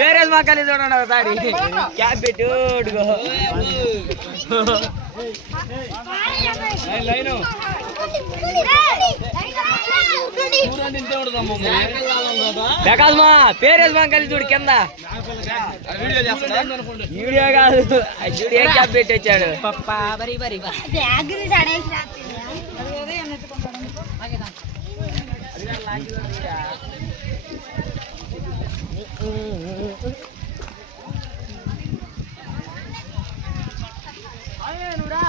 వేరే మాకని చూడండి ఒకసారి క్యాప్ పెట్టుడుగో మా పేరేసి మా కలిసి చూడు కింద వీడియో కాదు చూడు ఏం క్యాప్ పెట్టి వచ్చాడు పప్పా బరి బరి నువ్వురా